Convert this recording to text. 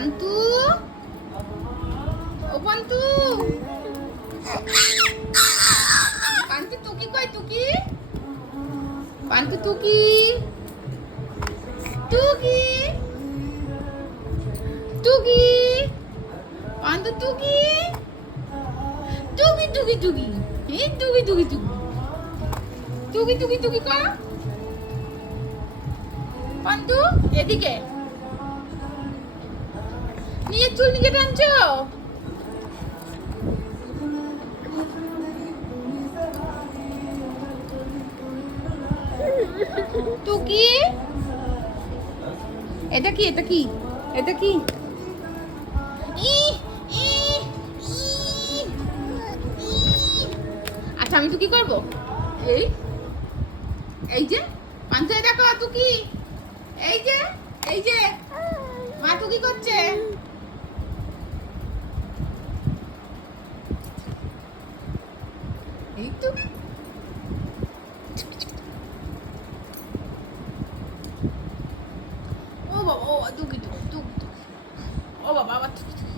পান্তু, ও পান্তু, পান্তু টুকি কই টুকি? পান্তু টুকি, টুকি, টুকি, পান্তু টুকি, টুকি টুকি টুকি, এই টুকি টুকি টুকি, টুকি টুকি টুকি কর। পান্তু এদিকে নিয়ে চুল নিয়ে টানছো। টুকি, এটা কি এটা কি এটা কি? ই ই ই ই। আচ্ছা আমি তো কি করবো? এই এই যে পান্তু দেখো টুকি, এই যে মা টুকি করছে। এই টুকি, ও বাবা ও টুকি টুকি টুকি, ও বাবা আবার টুকি টুকি।